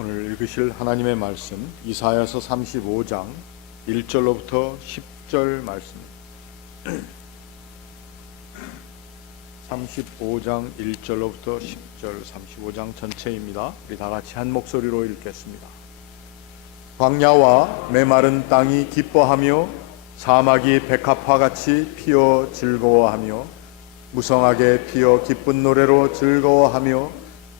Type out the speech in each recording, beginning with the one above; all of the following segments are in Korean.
오늘 읽으실 하나님의 말씀 이사야서 35장 1절로부터 10절 말씀입니다. 35장 1절로부터 10절 35장 전체입니다. 우리 다 같이 한 목소리로 읽겠습니다. 광야와 메마른 땅이 기뻐하며 사막이 백합화 같이 피어 즐거워하며 무성하게 피어 기쁜 노래로 즐거워하며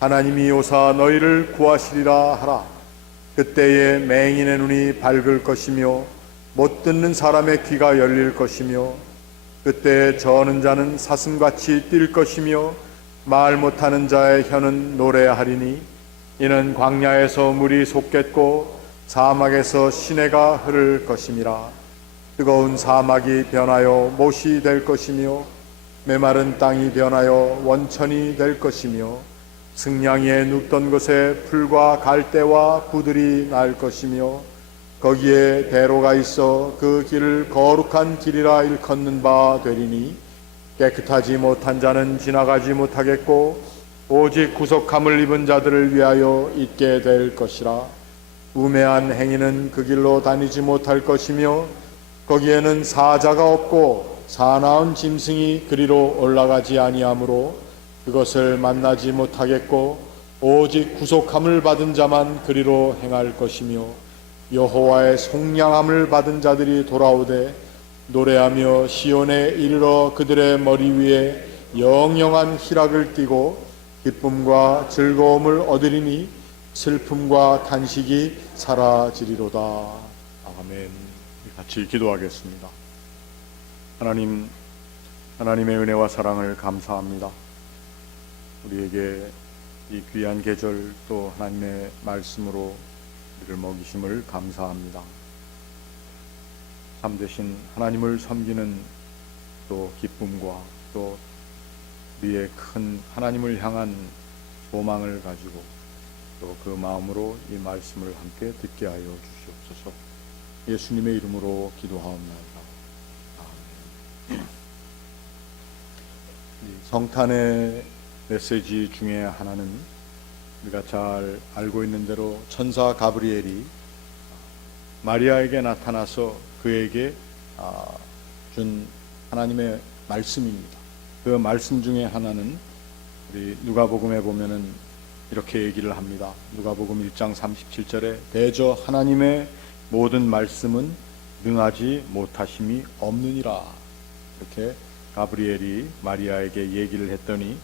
하나님이 오사 너희를 구하시리라 하라. 그때에 맹인의 눈이 밝을 것이며 못 듣는 사람의 귀가 열릴 것이며 그때 저는 자는 사슴같이 뛸 것이며 말 못하는 자의 혀는 노래하리니 이는 광야에서 물이 솟겠고 사막에서 시내가 흐를 것임이라. 뜨거운 사막이 변하여 못이 될 것이며 메마른 땅이 변하여 원천이 될 것이며 승냥이에 눕던 곳에 풀과 갈대와 부들이 날 것이며 거기에 대로가 있어 그 길을 거룩한 길이라 일컫는 바 되리니 깨끗하지 못한 자는 지나가지 못하겠고 오직 구속함을 입은 자들을 위하여 있게 될 것이라. 우매한 행위는 그 길로 다니지 못할 것이며 거기에는 사자가 없고 사나운 짐승이 그리로 올라가지 아니하므로 그것을 만나지 못하겠고 오직 구속함을 받은 자만 그리로 행할 것이며 여호와의 속량함을 받은 자들이 돌아오되 노래하며 시온에 이르러 그들의 머리 위에 영영한 희락을 띠고 기쁨과 즐거움을 얻으리니 슬픔과 탄식이 사라지리로다. 아멘. 같이 기도하겠습니다. 하나님, 하나님의 은혜와 사랑을 감사합니다. 우리에게 이 귀한 계절 또 하나님의 말씀으로 우리를 먹이심을 감사합니다. 참되신 하나님을 섬기는 또 기쁨과 또 우리의 큰 하나님을 향한 소망을 가지고 또 그 마음으로 이 말씀을 함께 듣게 하여 주시옵소서. 예수님의 이름으로 기도하옵나이다. 아멘. 이 성탄의 메시지 중에 하나는 우리가 잘 알고 있는 대로 천사 가브리엘이 마리아에게 나타나서 그에게 아, 준 하나님의 말씀입니다. 그 말씀 중에 하나는 우리 누가복음에 보면은 이렇게 얘기를 합니다. 누가복음 1장 37절에 대저 하나님의 모든 말씀은 능하지 못하심이 없느니라. 이렇게 가브리엘이 마리아에게 얘기를 했더니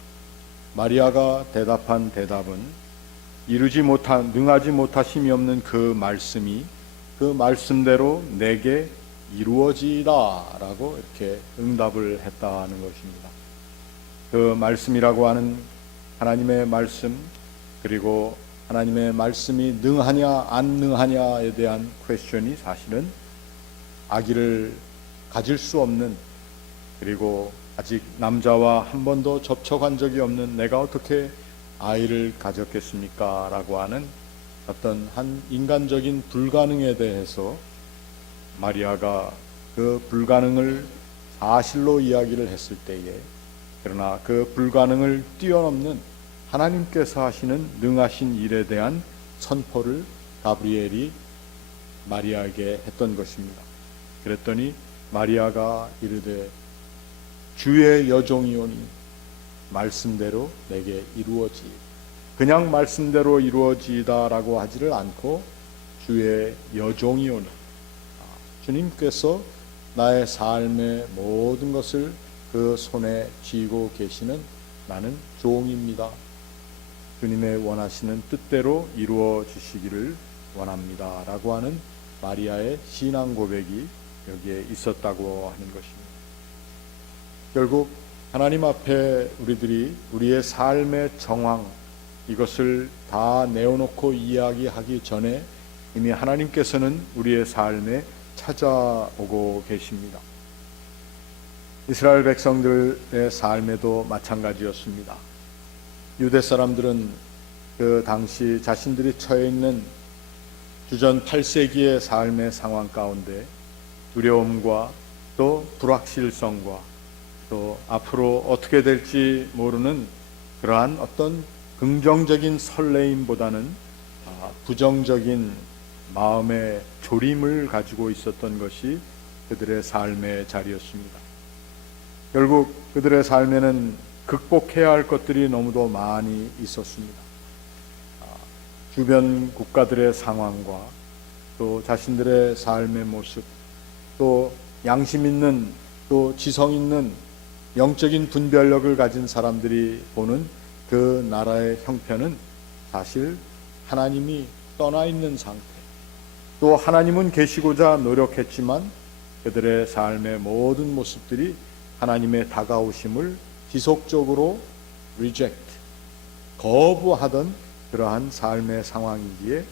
마리아가 대답한 대답은 이루지 못한 능하지 못하심이 없는 그 말씀이 그 말씀대로 내게 이루어지다라고 이렇게 응답을 했다는 것입니다. 그 말씀이라고 하는 하나님의 말씀 그리고 하나님의 말씀이 능하냐 안 능하냐에 대한 퀘스천이 사실은 아기를 가질 수 없는 그리고 아직 남자와 한 번도 접촉한 적이 없는 내가 어떻게 아이를 가졌겠습니까? 라고 하는 어떤 한 인간적인 불가능에 대해서 마리아가 그 불가능을 사실로 이야기를 했을 때에 그러나 그 불가능을 뛰어넘는 하나님께서 하시는 능하신 일에 대한 선포를 가브리엘이 마리아에게 했던 것입니다. 그랬더니 마리아가 이르되 주의 여종이오니 말씀대로 내게 이루어지 그냥 말씀대로 이루어지다라고 하지를 않고 주의 여종이오니 아, 주님께서 나의 삶의 모든 것을 그 손에 쥐고 계시는 나는 종입니다. 주님의 원하시는 뜻대로 이루어 주시기를 원합니다. 라고 하는 마리아의 신앙 고백이 여기에 있었다고 하는 것입니다. 결국 하나님 앞에 우리들이 우리의 삶의 정황 이것을 다 내어놓고 이야기하기 전에 이미 하나님께서는 우리의 삶에 찾아오고 계십니다. 이스라엘 백성들의 삶에도 마찬가지였습니다. 유대 사람들은 그 당시 자신들이 처해 있는 주전 8세기의 삶의 상황 가운데 두려움과 또 불확실성과 또 앞으로 어떻게 될지 모르는 그러한 어떤 긍정적인 설레임보다는 아, 부정적인 마음의 조림을 가지고 있었던 것이 그들의 삶의 자리였습니다. 결국 그들의 삶에는 극복해야 할 것들이 너무도 많이 있었습니다. 아, 주변 국가들의 상황과 또 자신들의 삶의 모습, 또 양심 있는 또 지성 있는 영적인 분별력을 가진 사람들이 보는 그 나라의 형편은 사실 하나님이 떠나 있는 상태. 또 하나님은 계시고자 노력했지만 그들의 삶의 모든 모습들이 하나님의 다가오심을 지속적으로 reject, 거부하던 그러한 삶의 상황이기에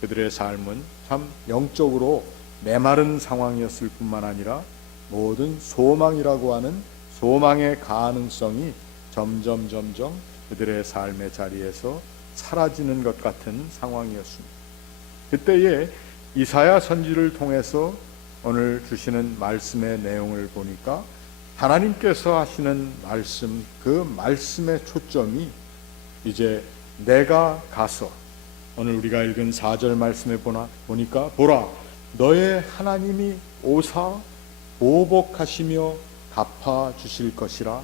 그들의 삶은 참 영적으로 메마른 상황이었을 뿐만 아니라 모든 소망이라고 하는 소망의 가능성이 점점 점점 그들의 삶의 자리에서 사라지는 것 같은 상황이었습니다. 그때에 이사야 선지를 통해서 오늘 주시는 말씀의 내용을 보니까 하나님께서 하시는 말씀, 그 말씀의 초점이 이제 내가 가서 오늘 우리가 읽은 4절 말씀에 보나 보니까 보라 너의 하나님이 오사 보복하시며 갚아 주실 것이라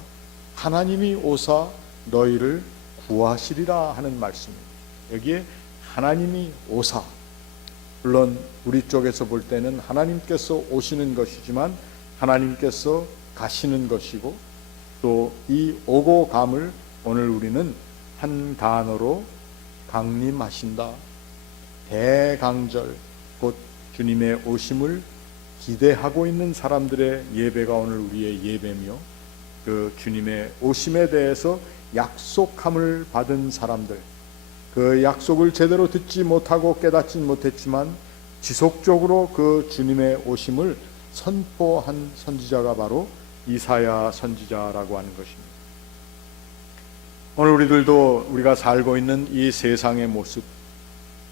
하나님이 오사 너희를 구하시리라 하는 말씀입니다. 여기에 하나님이 오사 물론 우리 쪽에서 볼 때는 하나님께서 오시는 것이지만 하나님께서 가시는 것이고 또 이 오고 감을 오늘 우리는 한 단어로 강림하신다. 대강절 곧 주님의 오심을 기대하고 있는 사람들의 예배가 오늘 우리의 예배며 그 주님의 오심에 대해서 약속함을 받은 사람들 그 약속을 제대로 듣지 못하고 깨닫지 못했지만 지속적으로 그 주님의 오심을 선포한 선지자가 바로 이사야 선지자라고 하는 것입니다. 오늘 우리들도 우리가 살고 있는 이 세상의 모습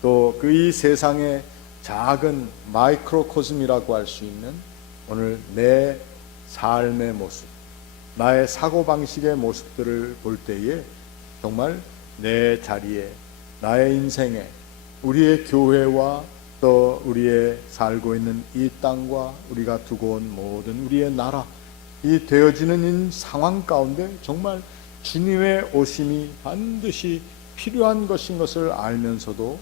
또 그 이 세상의 작은 마이크로코즘이라고 할 수 있는 오늘 내 삶의 모습, 나의 사고 방식의 모습들을 볼 때에 정말 내 자리에 나의 인생에 우리의 교회와 또 우리의 살고 있는 이 땅과 우리가 두고 온 모든 우리의 나라 이 되어지는 이 상황 가운데 정말 주님의 오심이 반드시 필요한 것인 것을 알면서도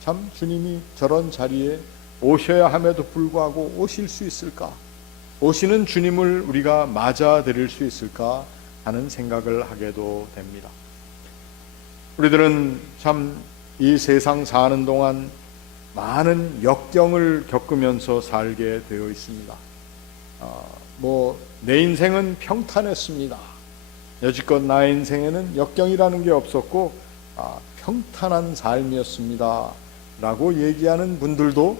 참 주님이 저런 자리에 오셔야 함에도 불구하고 오실 수 있을까? 오시는 주님을 우리가 맞아들일 수 있을까 하는 생각을 하게도 됩니다. 우리들은 참 이 세상 사는 동안 많은 역경을 겪으면서 살게 되어 있습니다. 어, 뭐내 인생은 평탄했습니다. 여지껏 나의 인생에는 역경이라는 게 없었고 아, 평탄한 삶이었습니다. 라고 얘기하는 분들도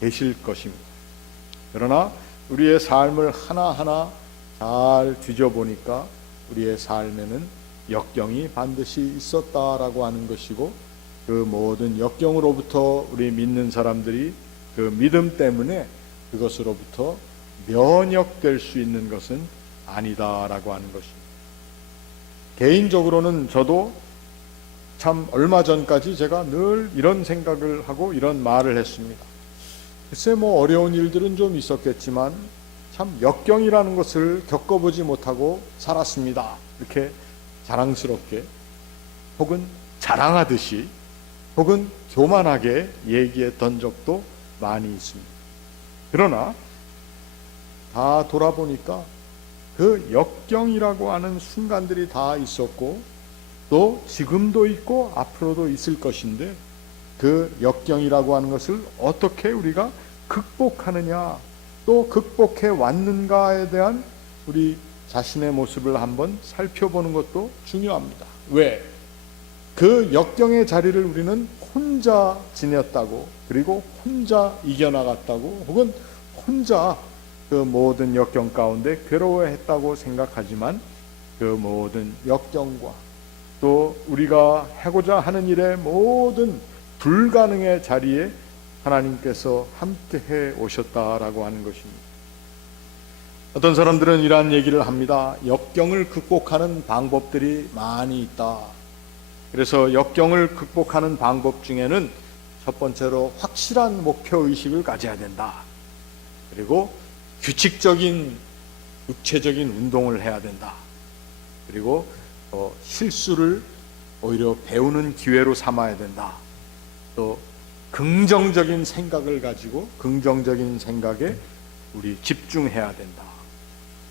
계실 것입니다. 그러나 우리의 삶을 하나하나 잘 뒤져보니까 우리의 삶에는 역경이 반드시 있었다라고 하는 것이고 그 모든 역경으로부터 우리 믿는 사람들이 그 믿음 때문에 그것으로부터 면역될 수 있는 것은 아니다라고 하는 것입니다. 개인적으로는 저도 참 얼마 전까지 제가 늘 이런 생각을 하고 이런 말을 했습니다. 글쎄 뭐 어려운 일들은 좀 있었겠지만 참 역경이라는 것을 겪어보지 못하고 살았습니다. 이렇게 자랑스럽게 혹은 자랑하듯이 혹은 교만하게 얘기했던 적도 많이 있습니다. 그러나 다 돌아보니까 그 역경이라고 하는 순간들이 다 있었고 또 지금도 있고 앞으로도 있을 것인데 그 역경이라고 하는 것을 어떻게 우리가 극복하느냐 또 극복해 왔는가에 대한 우리 자신의 모습을 한번 살펴보는 것도 중요합니다. 왜? 그 역경의 자리를 우리는 혼자 지녔다고 그리고 혼자 이겨나갔다고 혹은 혼자 그 모든 역경 가운데 괴로워했다고 생각하지만 그 모든 역경과 또 우리가 하고자 하는 일의 모든 불가능의 자리에 하나님께서 함께 해 오셨다라고 하는 것입니다. 어떤 사람들은 이러한 얘기를 합니다. 역경을 극복하는 방법들이 많이 있다. 그래서 역경을 극복하는 방법 중에는 첫 번째로 확실한 목표 의식을 가져야 된다. 그리고 규칙적인 육체적인 운동을 해야 된다. 그리고 어, 실수를 오히려 배우는 기회로 삼아야 된다. 또 긍정적인 생각을 가지고 긍정적인 생각에 우리 집중해야 된다.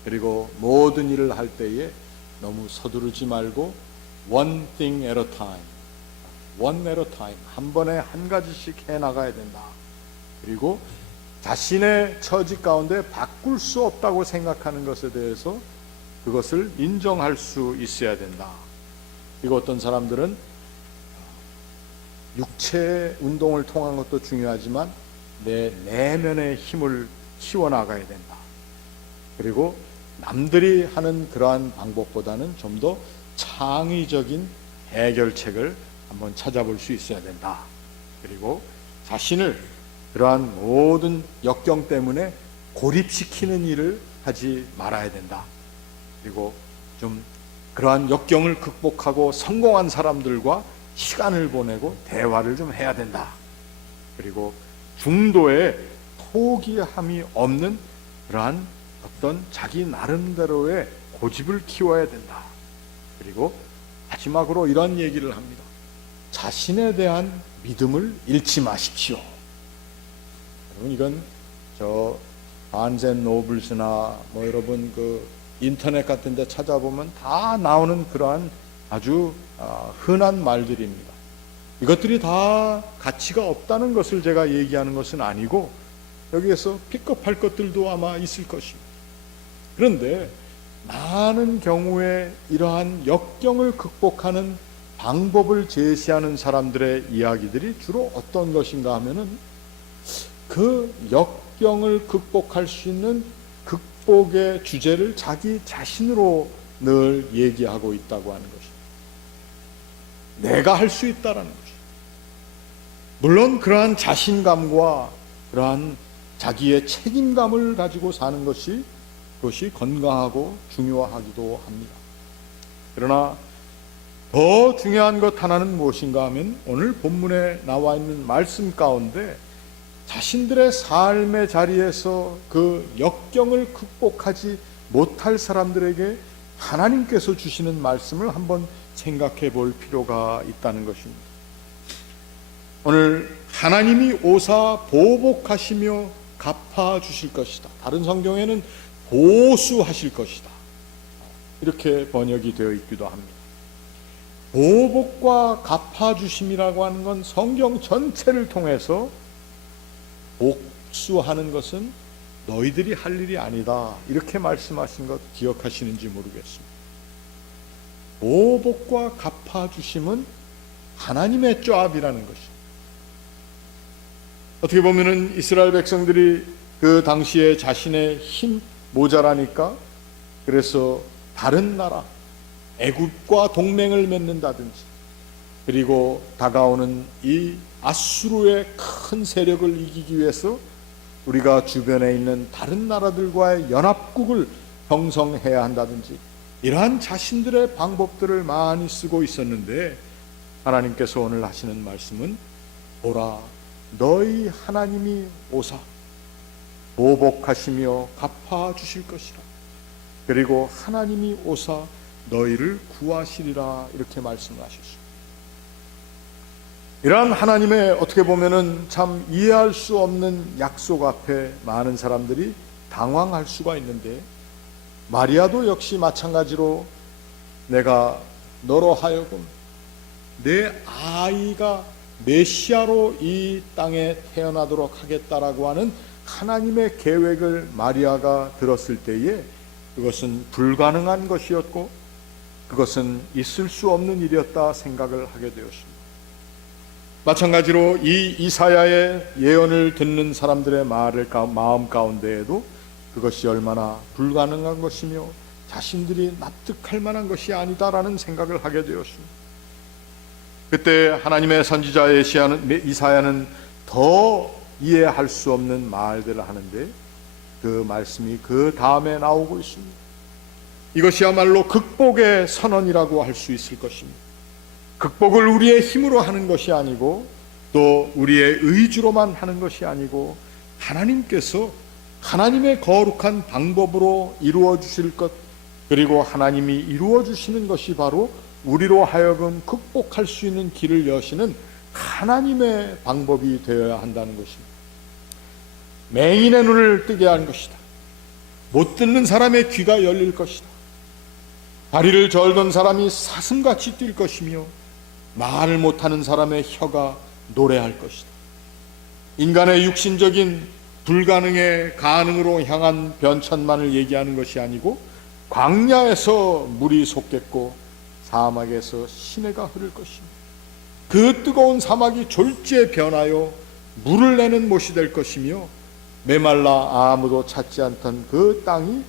그리고 모든 일을 할 때에 너무 서두르지 말고 one thing at a time, one at a time 한 번에 한 가지씩 해 나가야 된다. 그리고 자신의 처지 가운데 바꿀 수 없다고 생각하는 것에 대해서 그것을 인정할 수 있어야 된다. 그리고 어떤 사람들은 육체 운동을 통한 것도 중요하지만 내 내면의 힘을 키워나가야 된다. 그리고 남들이 하는 그러한 방법보다는 좀 더 창의적인 해결책을 한번 찾아볼 수 있어야 된다. 그리고 자신을 그러한 모든 역경 때문에 고립시키는 일을 하지 말아야 된다. 그리고 좀 그러한 역경을 극복하고 성공한 사람들과 시간을 보내고 대화를 좀 해야 된다. 그리고 중도에 포기함이 없는 그러한 어떤 자기 나름대로의 고집을 키워야 된다. 그리고 마지막으로 이런 얘기를 합니다. 자신에 대한 믿음을 잃지 마십시오. 여러분 이건 저 안젠 노블스나 뭐 여러분 그 인터넷 같은 데 찾아보면 다 나오는 그러한 아주 아, 흔한 말들입니다. 이것들이 다 가치가 없다는 것을 제가 얘기하는 것은 아니고 여기에서 픽업할 것들도 아마 있을 것입니다. 그런데 많은 경우에 이러한 역경을 극복하는 방법을 제시하는 사람들의 이야기들이 주로 어떤 것인가 하면은 그 역경을 극복할 수 있는 극복의 주제를 자기 자신으로 늘 얘기하고 있다고 하는 것입니다. 내가 할 수 있다라는. 물론 그러한 자신감과 그러한 자기의 책임감을 가지고 사는 것이 그것이 건강하고 중요하기도 합니다. 그러나 더 중요한 것 하나는 무엇인가 하면 오늘 본문에 나와 있는 말씀 가운데 자신들의 삶의 자리에서 그 역경을 극복하지 못할 사람들에게 하나님께서 주시는 말씀을 한번 생각해 볼 필요가 있다는 것입니다. 오늘 하나님이 오사 보복하시며 갚아 주실 것이다. 다른 성경에는 보수하실 것이다. 이렇게 번역이 되어 있기도 합니다. 보복과 갚아 주심이라고 하는 건 성경 전체를 통해서 복수하는 것은 너희들이 할 일이 아니다. 이렇게 말씀하신 것 기억하시는지 모르겠습니다. 보복과 갚아주심은 하나님의 조합이라는 것입니다. 어떻게 보면은 이스라엘 백성들이 그 당시에 자신의 힘 모자라니까 그래서 다른 나라 애굽과 동맹을 맺는다든지 그리고 다가오는 이 아수르의 큰 세력을 이기기 위해서 우리가 주변에 있는 다른 나라들과의 연합국을 형성해야 한다든지 이러한 자신들의 방법들을 많이 쓰고 있었는데 하나님께서 오늘 하시는 말씀은 보라 너희 하나님이 오사 보복하시며 갚아 주실 것이라. 그리고 하나님이 오사 너희를 구하시리라 이렇게 말씀을 하셨습니다. 이러한 하나님의 어떻게 보면은 참 이해할 수 없는 약속 앞에 많은 사람들이 당황할 수가 있는데 마리아도 역시 마찬가지로 내가 너로 하여금 내 아이가 메시아로 이 땅에 태어나도록 하겠다라고 하는 하나님의 계획을 마리아가 들었을 때에 그것은 불가능한 것이었고 그것은 있을 수 없는 일이었다 생각을 하게 되었습니다. 마찬가지로 이 이사야의 예언을 듣는 사람들의 말을 가- 마음 가운데에도 그것이 얼마나 불가능한 것이며 자신들이 납득할 만한 것이 아니다라는 생각을 하게 되었습니다. 그때 하나님의 선지자 예시야는 이사야는 더 이해할 수 없는 말들을 하는데 그 말씀이 그 다음에 나오고 있습니다. 이것이야말로 극복의 선언이라고 할 수 있을 것입니다. 극복을 우리의 힘으로 하는 것이 아니고 또 우리의 의지로만 하는 것이 아니고 하나님께서 하나님의 거룩한 방법으로 이루어 주실 것 그리고 하나님이 이루어 주시는 것이 바로 우리로 하여금 극복할 수 있는 길을 여시는 하나님의 방법이 되어야 한다는 것입니다. 맹인의 눈을 뜨게 한 것이다. 못 듣는 사람의 귀가 열릴 것이다. 다리를 절던 사람이 사슴같이 뛸 것이며 말을 못하는 사람의 혀가 노래할 것이다. 인간의 육신적인 불가능의 가능으로 향한 변천만을 얘기하는 것이 아니고 광야에서 물이 솟겠고 사막에서 시내가 흐를 것입니다. 그 뜨거운 사막이 졸지에 변하여 물을 내는 못이 될 것이며 메말라 아무도 찾지 않던 그 땅이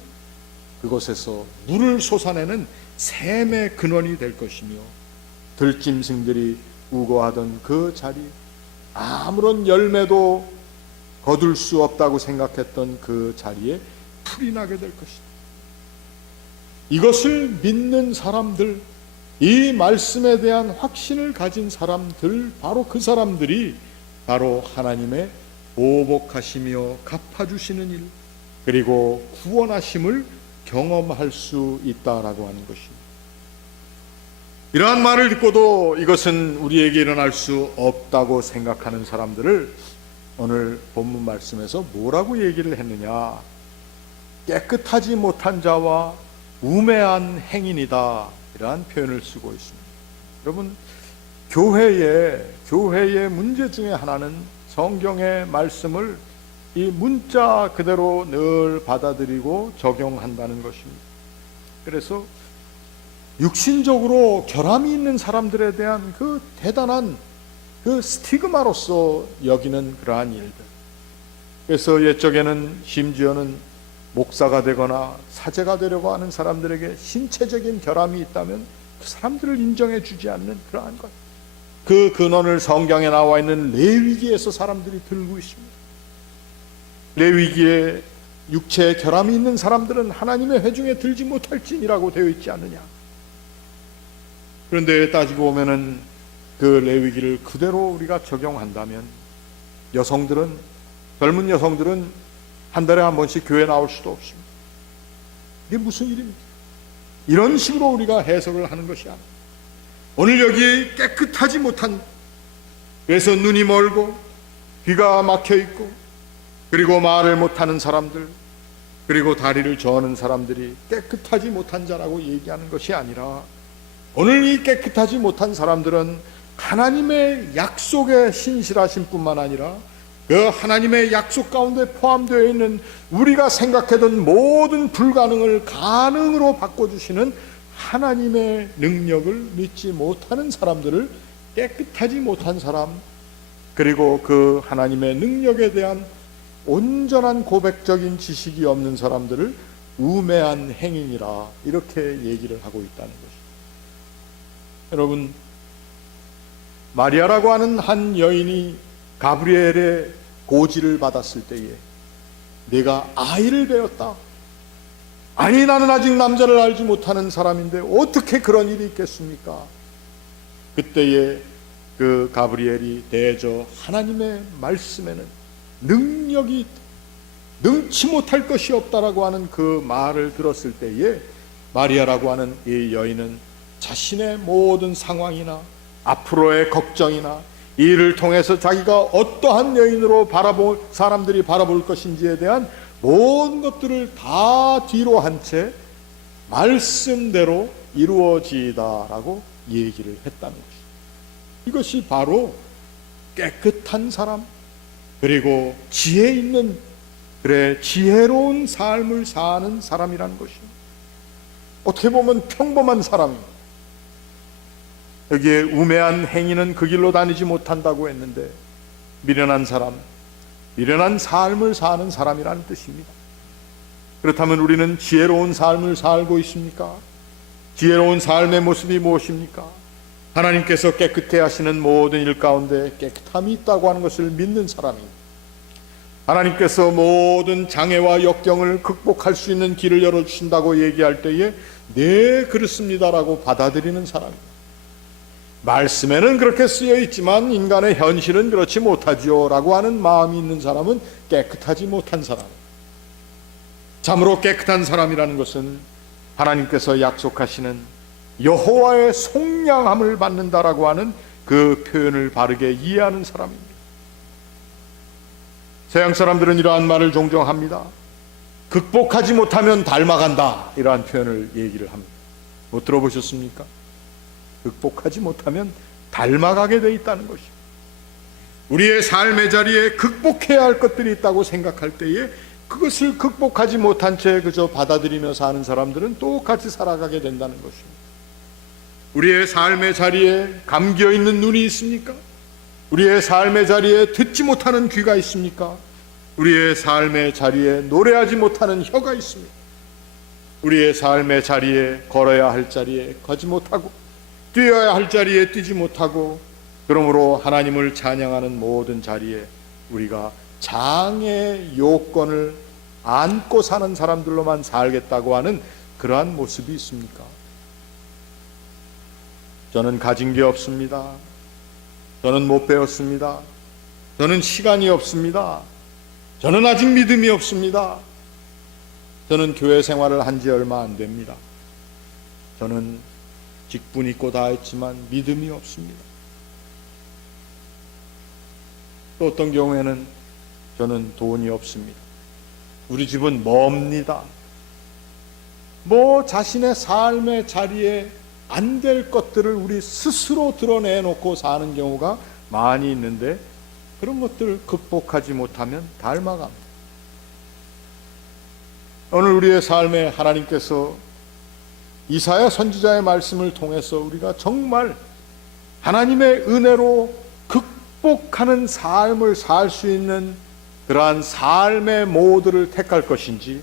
그곳에서 물을 솟아내는 샘의 근원이 될 것이며 들짐승들이 우거하던 그 자리 아무런 열매도 거둘 수 없다고 생각했던 그 자리에 풀이 나게 될 것이다. 이것을 믿는 사람들, 이 말씀에 대한 확신을 가진 사람들, 바로 그 사람들이 바로 하나님의 보복하시며 갚아주시는 일, 그리고 구원하심을 경험할 수 있다라고 하는 것입니다. 이러한 말을 듣고도 이것은 우리에게 일어날 수 없다고 생각하는 사람들을 오늘 본문 말씀에서 뭐라고 얘기를 했느냐? 깨끗하지 못한 자와 우매한 행인이다. 이러한 표현을 쓰고 있습니다. 여러분, 교회의, 교회의 문제 중에 하나는 성경의 말씀을 이 문자 그대로 늘 받아들이고 적용한다는 것입니다. 그래서 육신적으로 결함이 있는 사람들에 대한 그 대단한 그 스티그마로서 여기는 그러한 일들. 그래서 옛적에는 심지어는 목사가 되거나 사제가 되려고 하는 사람들에게 신체적인 결함이 있다면 그 사람들을 인정해 주지 않는 그러한 것. 그 근원을 성경에 나와 있는 레위기에서 사람들이 들고 있습니다. 레위기에 육체에 결함이 있는 사람들은 하나님의 회중에 들지 못할지니라고 되어 있지 않느냐. 그런데 따지고 보면은 그 레위기를 그대로 우리가 적용한다면 여성들은 젊은 여성들은 한 달에 한 번씩 교회 나올 수도 없습니다. 이게 무슨 일입니까? 이런 식으로 우리가 해석을 하는 것이 아니에요. 오늘 여기 깨끗하지 못한 그래서 눈이 멀고 귀가 막혀 있고 그리고 말을 못하는 사람들 그리고 다리를 저는 사람들이 깨끗하지 못한 자라고 얘기하는 것이 아니라 오늘 이 깨끗하지 못한 사람들은 하나님의 약속에 신실하신 뿐만 아니라 그 하나님의 약속 가운데 포함되어 있는 우리가 생각했던 모든 불가능을 가능으로 바꿔주시는 하나님의 능력을 믿지 못하는 사람들을 깨끗하지 못한 사람, 그리고 그 하나님의 능력에 대한 온전한 고백적인 지식이 없는 사람들을 우매한 행인이라 이렇게 얘기를 하고 있다는 것입니다. 여러분, 마리아라고 하는 한 여인이 가브리엘의 고지를 받았을 때에 내가 아이를 배웠다. 아니 나는 아직 남자를 알지 못하는 사람인데 어떻게 그런 일이 있겠습니까? 그때에 그 가브리엘이 대저 하나님의 말씀에는 능력이. 능치 못할 것이 없다라고 하는 그 말을 들었을 때에 마리아라고 하는 이 여인은 자신의 모든 상황이나 앞으로의 걱정이나 이를 통해서 자기가 어떠한 여인으로 바라볼 사람들이 바라볼 것인지에 대한 모든 것들을 다 뒤로 한 채 말씀대로 이루어지다라고 얘기를 했다는 것입니다. 이것이 바로 깨끗한 사람 그리고 지혜 있는 그래 지혜로운 삶을 사는 사람이라는 것입니다. 어떻게 보면 평범한 사람입니다. 여기에 우매한 행위는 그 길로 다니지 못한다고 했는데 미련한 사람, 미련한 삶을 사는 사람이라는 뜻입니다. 그렇다면 우리는 지혜로운 삶을 살고 있습니까? 지혜로운 삶의 모습이 무엇입니까? 하나님께서 깨끗해 하시는 모든 일 가운데 깨끗함이 있다고 하는 것을 믿는 사람입니다. 하나님께서 모든 장애와 역경을 극복할 수 있는 길을 열어주신다고 얘기할 때에 네 그렇습니다라고 받아들이는 사람입니다. 말씀에는 그렇게 쓰여 있지만 인간의 현실은 그렇지 못하지요 라고 하는 마음이 있는 사람은 깨끗하지 못한 사람. 참으로 깨끗한 사람이라는 것은 하나님께서 약속하시는 여호와의 속량함을 받는다라고 하는 그 표현을 바르게 이해하는 사람입니다. 서양 사람들은 이러한 말을 종종 합니다. 극복하지 못하면 닮아간다. 이러한 표현을 얘기를 합니다. 못 들어보셨습니까? 극복하지 못하면 닮아가게 돼 있다는 것입니다. 우리의 삶의 자리에 극복해야 할 것들이 있다고 생각할 때에 그것을 극복하지 못한 채 그저 받아들이며 사는 사람들은 똑같이 살아가게 된다는 것입니다. 우리의 삶의 자리에 감겨 있는 눈이 있습니까? 우리의 삶의 자리에 듣지 못하는 귀가 있습니까? 우리의 삶의 자리에 노래하지 못하는 혀가 있습니다. 우리의 삶의 자리에 걸어야 할 자리에 걷지 못하고 뛰어야 할 자리에 뛰지 못하고 그러므로 하나님을 찬양하는 모든 자리에 우리가 장애 요건을 안고 사는 사람들로만 살겠다고 하는 그러한 모습이 있습니까? 저는 가진 게 없습니다. 저는 못 배웠습니다. 저는 시간이 없습니다. 저는 아직 믿음이 없습니다. 저는 교회 생활을 한 지 얼마 안 됩니다. 저는 직분 있고 다 했지만 믿음이 없습니다. 또 어떤 경우에는 저는 돈이 없습니다. 우리 집은 멉니다. 뭐 자신의 삶의 자리에 안 될 것들을 우리 스스로 드러내놓고 사는 경우가 많이 있는데 그런 것들을 극복하지 못하면 닮아갑니다. 오늘 우리의 삶에 하나님께서 이사야 선지자의 말씀을 통해서 우리가 정말 하나님의 은혜로 극복하는 삶을 살 수 있는 그러한 삶의 모드를 택할 것인지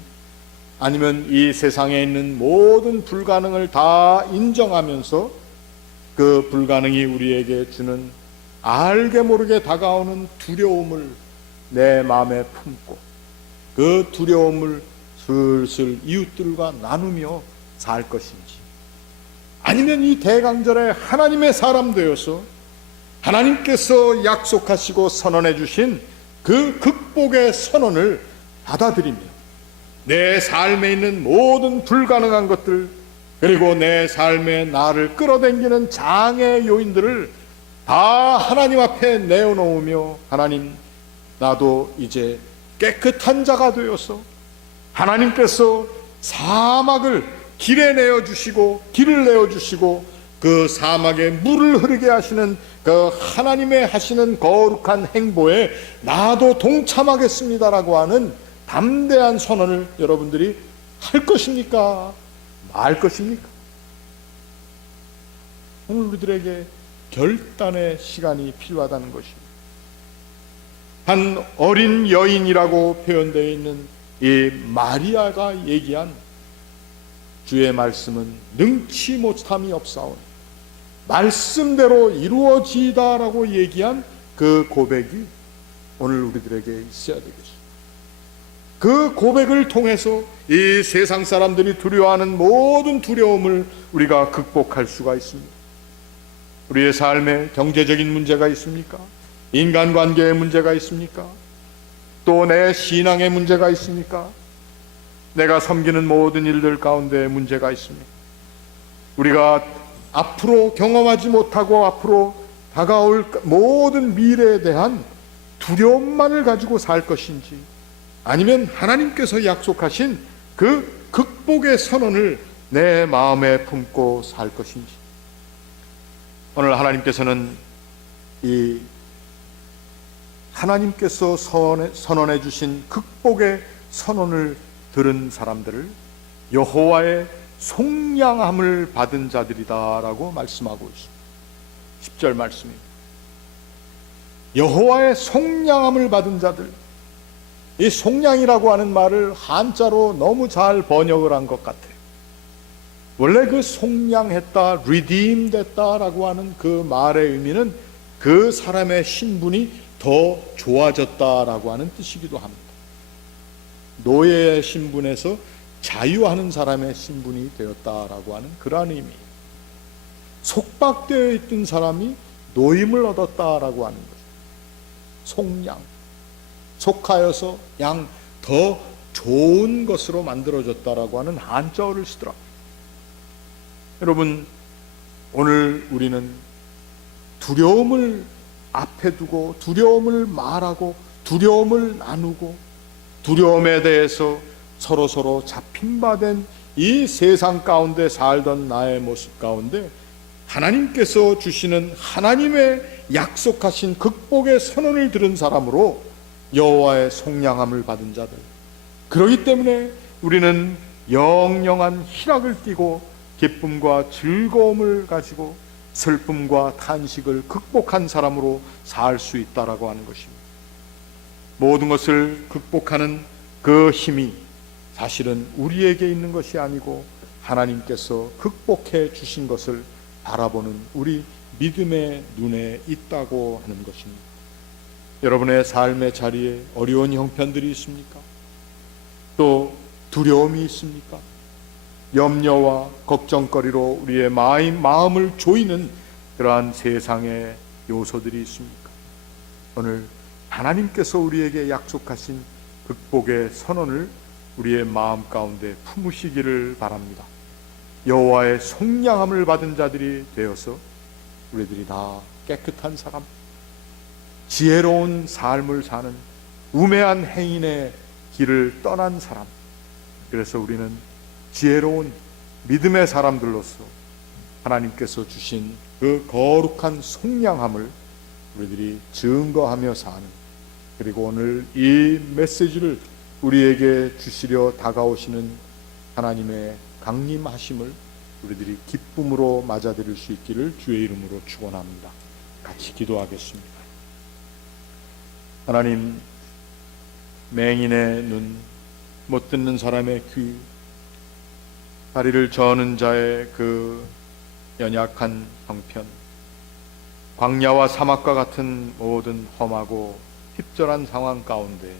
아니면 이 세상에 있는 모든 불가능을 다 인정하면서 그 불가능이 우리에게 주는 알게 모르게 다가오는 두려움을 내 마음에 품고 그 두려움을 슬슬 이웃들과 나누며 살 것인지. 아니면 이 대강절에 하나님의 사람 되어서 하나님께서 약속하시고 선언해 주신 그 극복의 선언을 받아들이며 내 삶에 있는 모든 불가능한 것들 그리고 내 삶에 나를 끌어당기는 장애 요인들을 다 하나님 앞에 내어놓으며 하나님 나도 이제 깨끗한 자가 되어서 하나님께서 사막을 길에 내어 주시고 길을 내어 주시고 그 사막에 물을 흐르게 하시는 그 하나님의 하시는 거룩한 행보에 나도 동참하겠습니다라고 하는 담대한 선언을 여러분들이 할 것입니까? 말 것입니까? 오늘 우리들에게 결단의 시간이 필요하다는 것입니다. 한 어린 여인이라고 표현되어 있는 이 마리아가 얘기한 주의 말씀은 능치 못함이 없사오니 말씀대로 이루어지다라고 얘기한 그 고백이 오늘 우리들에게 있어야 되겠습니다. 그 고백을 통해서 이 세상 사람들이 두려워하는 모든 두려움을 우리가 극복할 수가 있습니다. 우리의 삶에 경제적인 문제가 있습니까? 인간관계의 문제가 있습니까? 또 내 신앙의 문제가 있습니까? 내가 섬기는 모든 일들 가운데 문제가 있습니다. 우리가 앞으로 경험하지 못하고 앞으로 다가올 모든 미래에 대한 두려움만을 가지고 살 것인지 아니면 하나님께서 약속하신 그 극복의 선언을 내 마음에 품고 살 것인지 오늘 하나님께서는 이 하나님께서 선언해 주신 극복의 선언을 들은 사람들을 여호와의 속량함을 받은 자들이다라고 말씀하고 있습니다. 10절 말씀입니다. 여호와의 속량함을 받은 자들. 이 속량이라고 하는 말을 한자로 너무 잘 번역을 한 것 같아요. 원래 그 속량했다, redeem 됐다라고 하는 그 말의 의미는 그 사람의 신분이 더 좋아졌다라고 하는 뜻이기도 합니다. 노예의 신분에서 자유하는 사람의 신분이 되었다라고 하는 그러한 의미. 속박되어 있던 사람이 노임을 얻었다라고 하는 거죠. 속량. 속하여서 양 더 좋은 것으로 만들어졌다라고 하는 한자어를 쓰더라. 여러분, 오늘 우리는 두려움을 앞에 두고 두려움을 말하고 두려움을 나누고 두려움에 대해서 서로 서로 잡힌 바 된 이 세상 가운데 살던 나의 모습 가운데 하나님께서 주시는 하나님의 약속하신 극복의 선언을 들은 사람으로 여호와의 속량함을 받은 자들. 그러기 때문에 우리는 영영한 희락을 띠고 기쁨과 즐거움을 가지고 슬픔과 탄식을 극복한 사람으로 살 수 있다라고 하는 것입니다. 모든 것을 극복하는 그 힘이 사실은 우리에게 있는 것이 아니고 하나님께서 극복해 주신 것을 바라보는 우리 믿음의 눈에 있다고 하는 것입니다. 여러분의 삶의 자리에 어려운 형편들이 있습니까? 또 두려움이 있습니까? 염려와 걱정거리로 우리의 마음, 마음을 조이는 그러한 세상의 요소들이 있습니까? 오늘 하나님께서 우리에게 약속하신 극복의 선언을 우리의 마음 가운데 품으시기를 바랍니다. 여호와의 속량함을 받은 자들이 되어서 우리들이 다 깨끗한 사람, 지혜로운 삶을 사는 우매한 행인의 길을 떠난 사람. 그래서 우리는 지혜로운 믿음의 사람들로서 하나님께서 주신 그 거룩한 속량함을 우리들이 증거하며 사는 그리고 오늘 이 메시지를 우리에게 주시려 다가오시는 하나님의 강림하심을 우리들이 기쁨으로 맞아들일 수 있기를 주의 이름으로 축원합니다. 같이 기도하겠습니다. 하나님 맹인의 눈, 못 듣는 사람의 귀, 다리를 저는 자의 그 연약한 형편, 광야와 사막과 같은 모든 험하고 핍절한 상황 가운데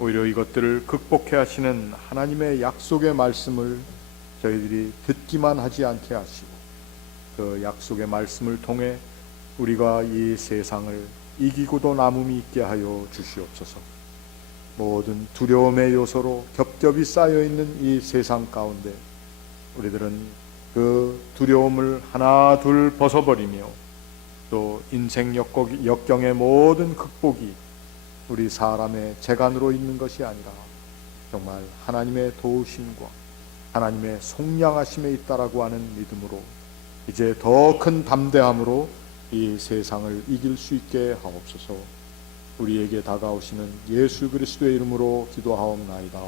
오히려 이것들을 극복해 하시는 하나님의 약속의 말씀을 저희들이 듣기만 하지 않게 하시고 그 약속의 말씀을 통해 우리가 이 세상을 이기고도 남음이 있게 하여 주시옵소서. 모든 두려움의 요소로 겹겹이 쌓여 있는 이 세상 가운데 우리들은 그 두려움을 하나 둘 벗어버리며 또 인생 역경의 모든 극복이 우리 사람의 재간으로 있는 것이 아니라 정말 하나님의 도우심과 하나님의 속량하심에 있다라고 하는 믿음으로 이제 더 큰 담대함으로 이 세상을 이길 수 있게 하옵소서. 우리에게 다가오시는 예수 그리스도의 이름으로 기도하옵나이다.